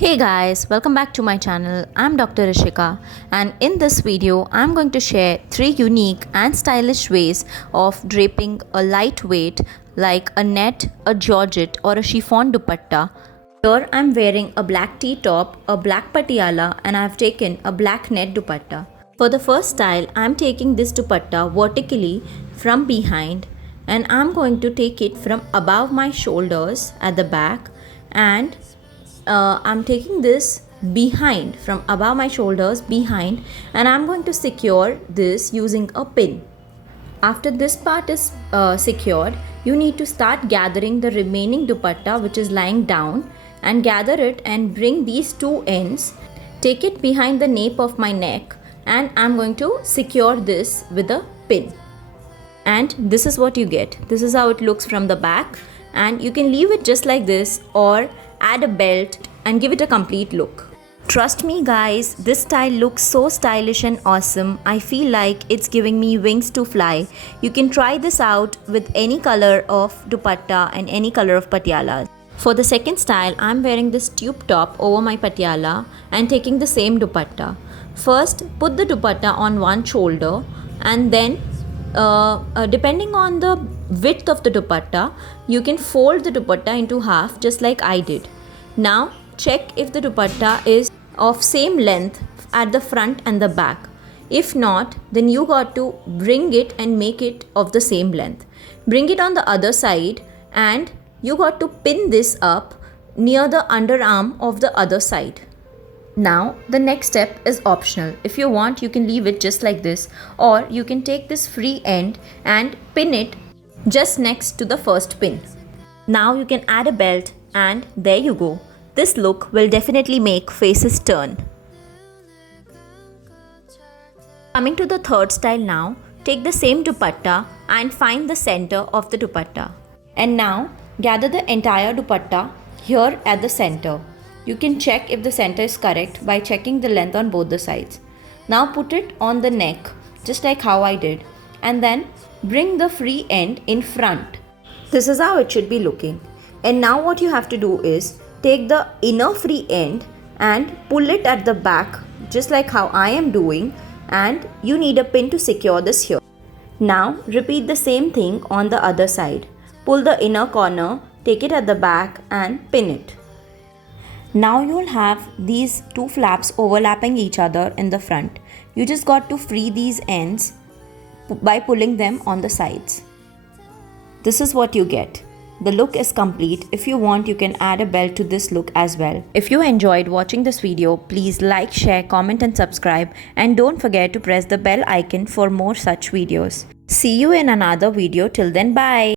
Hey guys, welcome back to my channel. I'm Dr. Rishika, and in this video I'm going to share 3 unique and stylish ways of draping a lightweight like a net, a georgette or a chiffon dupatta. Here I'm wearing a black tee top, a black patiala, and I've taken a black net dupatta. For the first style, I'm taking this dupatta vertically from behind, and I'm going to take it from above my shoulders at the back, and I'm taking this behind from above my shoulders behind, and I'm going to secure this using a pin. After this part is secured, you need to start gathering the remaining dupatta which is lying down, and gather it and bring these two ends, take it behind the nape of my neck, and I'm going to secure this with a pin. And this is what you get. This is how it looks from the back, and you can leave it just like this or add a belt and give it a complete look. Trust me guys, this style looks so stylish and awesome. I feel like it's giving me wings to fly. You can try this out with any color of dupatta and any color of patiala. For the second style, I'm wearing this tube top over my patiala and taking the same dupatta. First, put the dupatta on one shoulder, and then depending on the width of the dupatta, you can fold the dupatta into half just like I did. Now check if the dupatta is of same length at the front and the back. If not, then you got to bring it and make it of the same length. Bring it on the other side, and you got to pin this up near the underarm of the other side. Now the next step is optional. If you want, you can leave it just like this, or you can take this free end and pin it just next to the first pin. Now you can add a belt, and there you go. This look will definitely make faces turn. Coming to the third style now, take the same dupatta and find the center of the dupatta. And now gather the entire dupatta here at the center. You can check if the center is correct by checking the length on both the sides. Now put it on the neck just like how I did, and then bring the free end in front. This is how it should be looking. And now what you have to do is take the inner free end and pull it at the back just like how I am doing, and you need a pin to secure this here. Now repeat the same thing on the other side. Pull the inner corner, take it at the back and pin it. Now you'll have these two flaps overlapping each other in the front. You just got to free these ends by pulling them on the sides. This is what you get. The look is complete. If you want, you can add a belt to this look as well. If you enjoyed watching this video, please like, share, comment and subscribe, and don't forget to press the bell icon for more such videos. See you in another video. Till then, bye.